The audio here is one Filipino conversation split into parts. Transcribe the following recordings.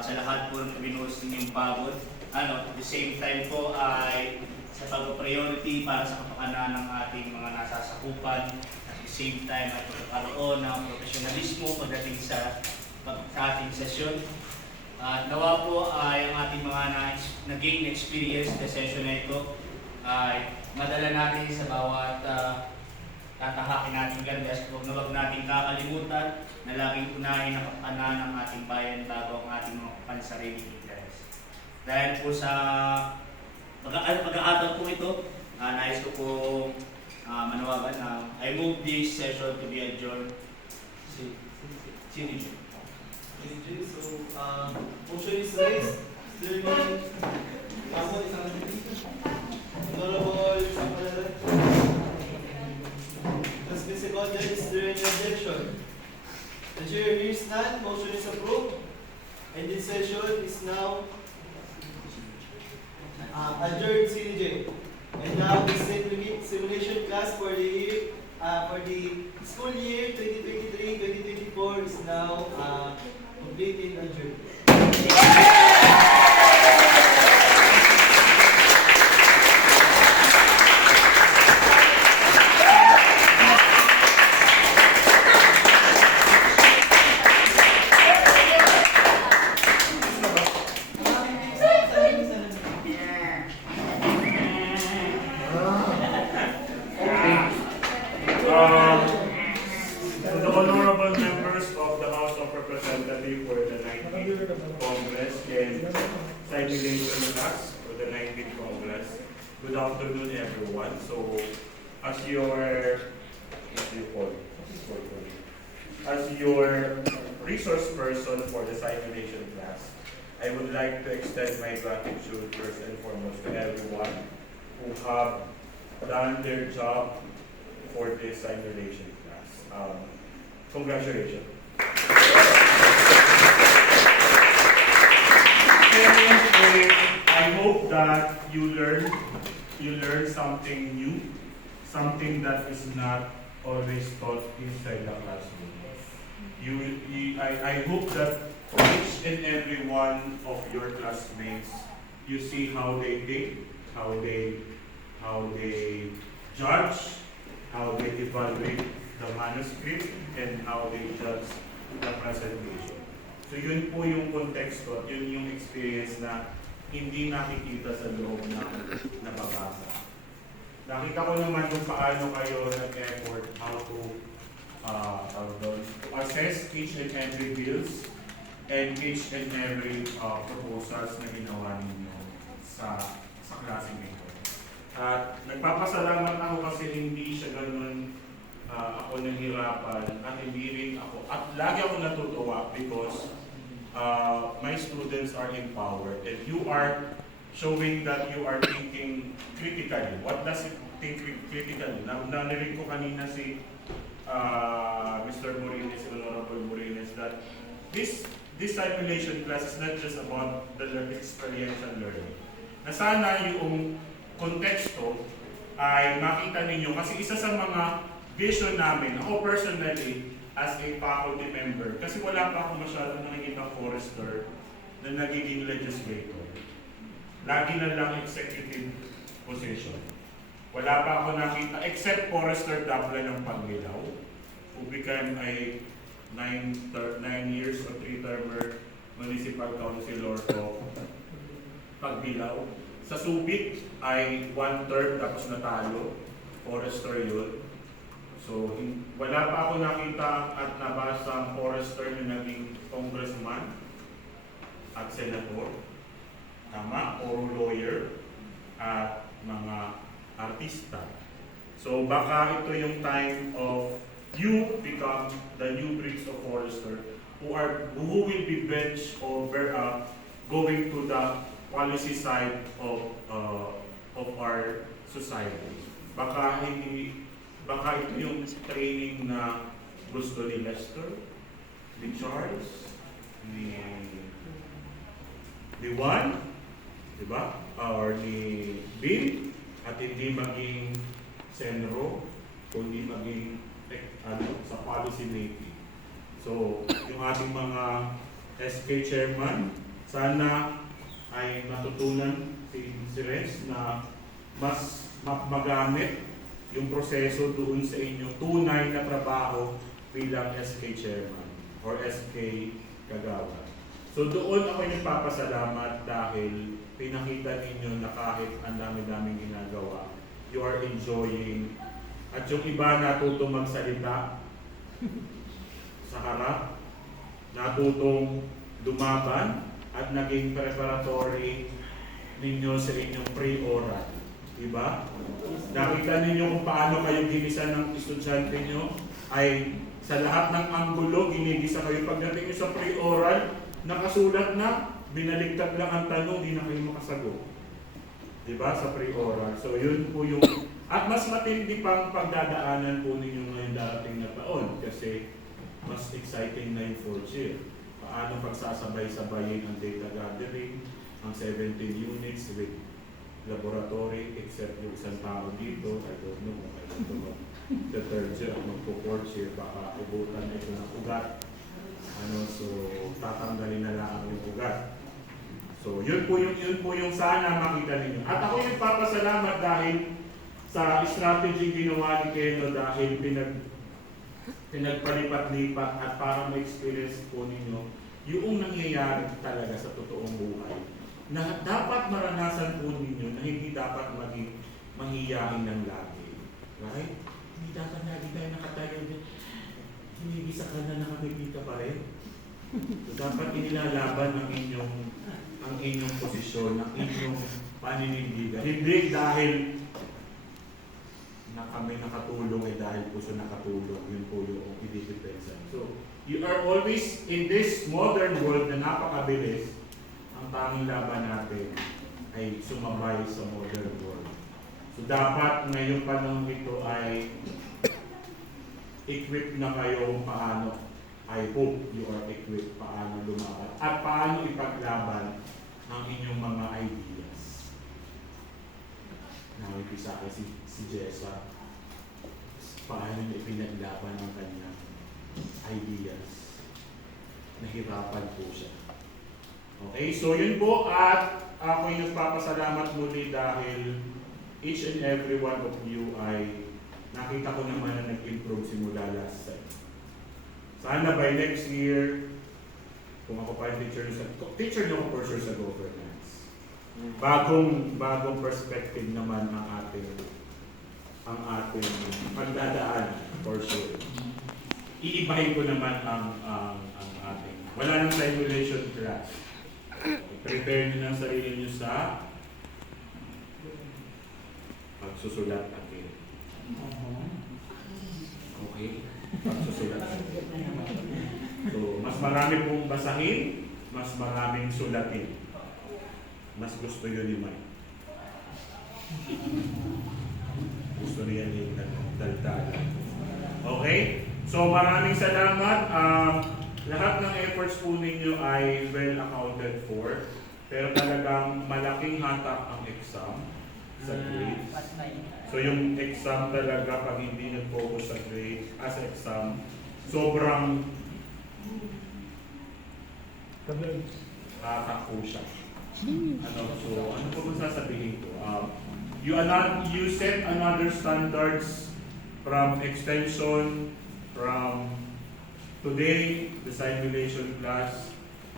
At sa lahat po ng binuhos ninyong pagod. At the same time po ay sa pag-priority para sa kapakanan ng ating mga nasasakupan. At the same time ay pagkakaroon ng profesionalismo pagdating sa ating sesyon. At nawa po ay ang ating mga nag-gain experience sa session na ito ay madala natin sa bawat tatahakin natin gandas. Huwag natin kakalimutan na laging unahin ang kapakanan ng ating bayan bago ang ating mga pansariling interes. Dahil po sa pag-aatal po ito, nais ko po manawagan na I move this session to be adjourned. Sinidyo. So, motion is raised. Honorable Sampalala. Has been seconded. Is there any objection? The chair hears none. Motion is approved. And this session is now adjourned, CDJ. And now the simulation class for the school year 2023-2024 is now complete and adjourned. To the honorable members of the House of Representatives for the 19th Congress and simulation class for the 19th Congress, good afternoon everyone. So, as your resource person for the simulation class, I would like to extend my gratitude first and foremost to everyone who have done their job for this simulation class. Congratulations. And I hope that you learn something new, something that is not always taught inside the classroom. I hope that each and every one of your classmates, you see how they think, how they judge, how they evaluate the manuscript, and how they judge the presentation. So yun po yung konteksto, yun yung experience na hindi nakikita sa loob ng nababasa. Nakita ko naman kung paano kayo nag-effort how to assess each and every bills and each and every proposals na ginawa ninyo sa klase nito. At nagpapasalamat ako kasi hindi siya ganun ako nahirapan at hindi rin ako. At lagi ako natutuwa because my students are empowered and you are showing that you are thinking critically. What does it think critically? Narinig ko kanina si Mr. Morines, Honorable Morines, that this simulation class is not just about the experiential learning. Na sana yung konteksto ay makita ninyo kasi isa sa mga vision namin, ako personally as a faculty member, kasi wala pa ako masyadong nakikita forester na nagiging legislator. Lagi na lang executive position. Wala pa ako nakita, except Forester Dabla ng Pagbilaw, who became a 9 years or 3-termer municipal councilor of Pagbilaw. Sa Subic ay 1 term tapos natalo, Forester yun. So, wala pa ako nakita at nabasa Forester na naging congressman at senator, tama, or lawyer, at mga artista. So baka ito yung time of you become the new breeds of Forester who will be bench over going to the policy side of our society. Baka ito yung training na gusto ni Lester, ni Charles, ni Juan, diba? Or ni Bill, at hindi maging senro, kundi maging sa policy making. So, yung ating mga SK chairman, Sana ay matutunan si Renz na mas magamit yung proseso doon sa inyong tunay na trabaho bilang SK Chairman or SK Kagawad. So doon ako nagpapasalamat dahil pinakita ninyo na kahit ang dami-daming ginagawa, you are enjoying. At yung iba natutong magsalita sa harap, natutong lumaban, at naging preparatory ninyo sa inyong pre-oral. Diba? Nakita ninyo kung paano kayo ginisan ng estudyante nyo, ay sa lahat ng anggulo, ginigisa kayo. Pagdating nyo sa pre-oral, nakasulat na, binaligtad lang ang tanong, di na kayo makasagot. Diba? Sa pre-oral. So yun po yung, at mas matindi pang pagdadaanan po ninyo ngayong darating na taon kasi mas exciting na yung fourth year. Paano pagsasabay-sabayin ang data gathering, ang 17 units with laboratory, except yung isang tao dito, I don't know kung kailan ito ba. The third year, magpo-fourth year, baka ubutan ito ng ugat. So tatanggalin na lang yung ugat. So yun po yung sana makita ninyo. At ako yung papasalamat dahil sa strategy ginawa ni Keno dahil pinagpalipat-lipat at para ma-experience po ninyo yung nangyayari talaga sa totoong buhay na dapat maranasan po ninyo na hindi dapat maging manghiyain ng lagi. Right? Hindi dapat lagi tayo nakatayo din. Hinigisa ka na nakakikita pa rin. So, dapat inilalaban ang inyong posisyon, ang inyong paninindigan. Hindi dahil na kami nakatulong dahil puso nakatulong. Yun po yung i-depensa. So, you are always in this modern world na napakabilis. Ang tanging laban natin ay sumabay sa modern world. So, dapat ngayong panahon ito ay equip na kayo paano. I hope you are equipped paano lumaban at paano ipaglaban ang inyong mga ideas. Nakikisa ka si Jessa, paano niya ipinaglaban ng kanyang ideas. Nahirapan po siya. Okay, so yun po at ako'y nagpapasalamat muli dahil each and every one of you ay nakita ko naman na nag-improve simula last time. Sana by next year, kung ako pa yung teacher niyo ako for sure sa governance. Bagong perspective naman ang ating pagdadaan for sure. Iibahin ko naman ang ating. Wala nang simulation class. Prepare niyo ng sarili niyo sa pagsusulat again. Okay? Pagsusulat. So, mas marami pong basahin, mas maraming sulatin. Mas gusto yun ni Mike. Gusto niya yung daldalan. Okay? So, maraming salamat. Lahat ng efforts po ninyo ay well accounted for. Pero talagang malaking hatak ang exam sa grades. So, yung exam talaga, pag hindi nag-focus sa grades, as exam, sobrang hatak po siya. So, ano po ba sasabihin ko? You set another standards from extension, from today, the simulation class.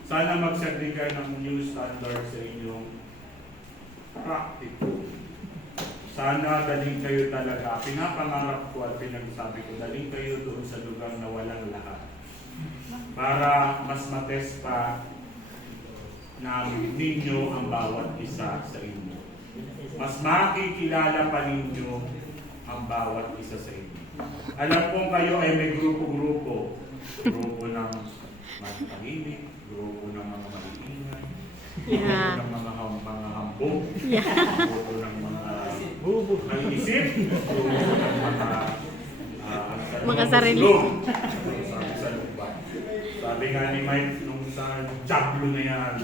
Sana mag-set din kayo ng new standards sa inyong practical. Sana daling kayo talaga, pinapangarap ko at pinagsabi ko, daling kayo doon sa lugar na walang lahat. Para mas matest pa namin ninyo ang bawat isa sa inyo. Mas makikilala pa ninyo ang bawat isa sa inyo. Alam kong kayo ay may grupo-grupo. Grupo ng matahimik, grupo ng mga maliingay, grupo ng mga hambog, grupo ng mga maiisip, grupo ng mga sarili. Sabi nga ni Mike nung sa jablo na yan.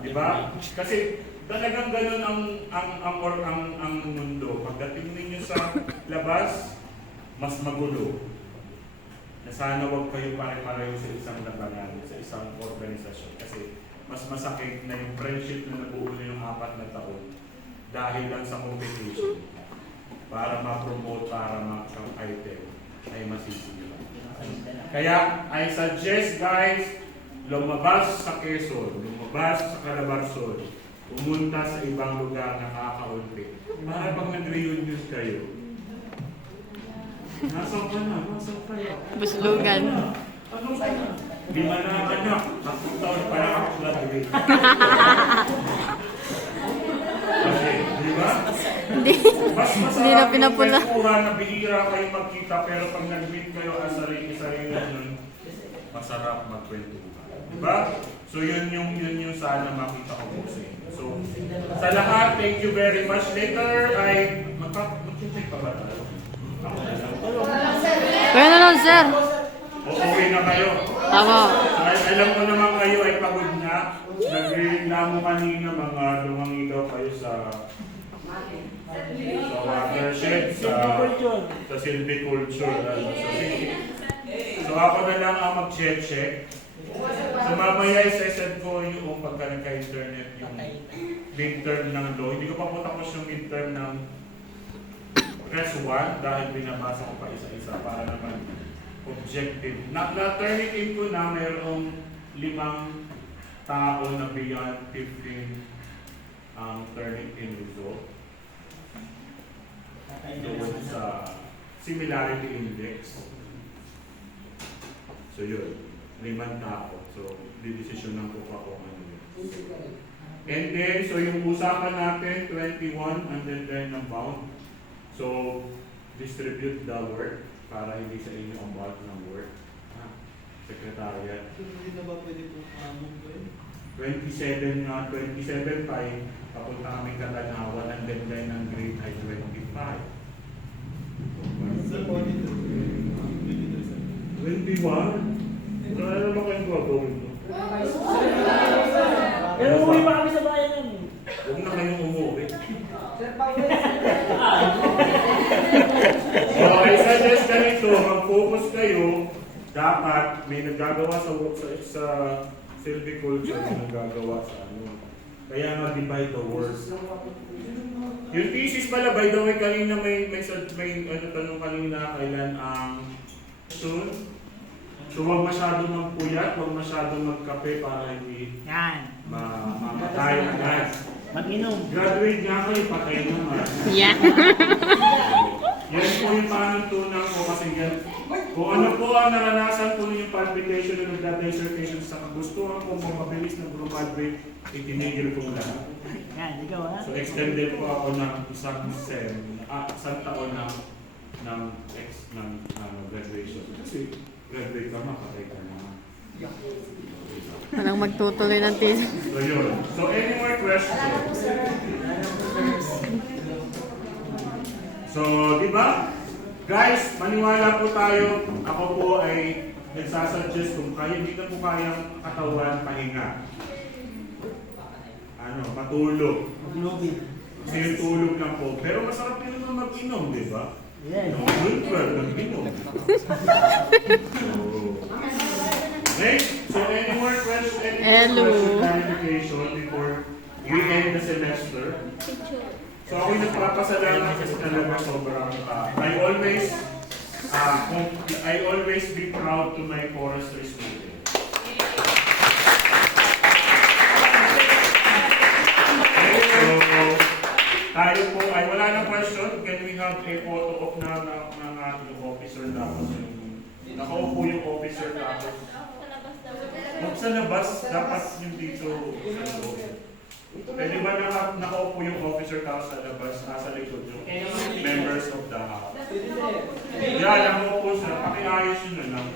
Di ba? Kasi talagang ganun ang mundo. Pagdating ninyo sa labas, mas magulo. Na sana wag kayo pare-pareho sa isang labanan, sa isang organisasyon. Kasi mas masakit na yung friendship na nabuo na yung 4 na taon dahil lang sa competition para ma-promote, para ma-item ay masisira. Kaya, I suggest guys, lumabas sa Quezon, lumabas sa Calabarzon, pumunta sa ibang lugar na kakaunti. Para pag nag-reunion kayo, nasaan ka na? Nasaan kayo? Buslugan. Ano ka na? 5 na anak, 10 taon para ako-graduate. Kasi, di ba? Hindi. Mas Hindi masarap na pinapula. yung kwentuhan na bihira kayo magkita, pero pag nag-meet kayo ang sarili-sarili nun, masarap magkwentuhan. Diba? So yun yung sana makita ko po sa inyo. So, sa lahat, thank you very much. Later ay mag-check pa ba tayo? Ako na lang. Kaya na lang, sir. Uuwi na kayo. Tama. Alam ko naman kayo ay pagod na. Nagreklamo kanina mga lumangigaw kayo sa watershed, sa silviculture. So ako na lang ang mag-check. So mamaya isa-send ko yung pagka nagka-internet yung midterm ng law. Hindi ko pa po tapos yung midterm ng Res 1 dahil binabasa ko pa isa-isa para naman objective. Na-turn it in ko na mayroong 5 tao na beyond 15 ang turn it in result. Doon sa similarity index. So yun. 5 tao. So, didesisyonan ko pa kung ano yun. And then, so yung usapan natin, 21, and then ng bound. So, distribute the work para hindi sa inyo ang bulk ng work. Secretariat. Hindi na ba pwede po move yun? 27 tayo, papunta kami Katanawan, and then ng grade ay 25. Sir, 21? Ano naman kayong gagawin mo? Pero umuwi pa kami sa bayan nun. Huwag na kayong umuwi. So, I suggest ganito, mag-focus kayo, dapat may naggagawa sa silviculture, may naggagawa sa ano. Kaya nga divide the work. Yung thesis pala, by the way, kanina may tanong kanina, kailan ang soon? So huwag masyadong magpuyat, huwag masyadong magkape para hindi Yan. mamatay agad. Mag-inom. Graduate nga kayo, patay naman. Yeah. Yan po yung panuntunan ko kasi yan. Kung ano po ang naranasan po yung palpitation ng nagda-dissertation sa kagustuhan ko mabilis na graduate, itinigil ko lahat. Yan, ikaw ha? So extended po ako ng isang taon ng graduation. Kasi graduate ka na, patay ka na. Walang magtutuloy ng thesis. So yun. So any more questions? So, di ba? Guys, maniwala po tayo. Ako po ay nagsasuggest kung kaya, hindi na po kayang katawan, pahinga. Matulog. Kasi yung tulog lang po. Pero masarap din naman mag-inom, di ba? Yes. Good well, nag-inom. Next, so any more questions? Hello. Clarification before we end the semester? So ako yung nagpapasalamat kasi talaga sobrang I always be proud to my forestry students. So, tayo po ay wala nang question. Can we have a photo of ng ating officer tapos yung nakaupo yung officer tapos huwag sa labas, dapat yung dito sa loob. Pwede ba nakaupo yung officer tapos sa labas, nasa likod yung members of the house? Yeah, nakaupo siya. Pakiayos yun na lang.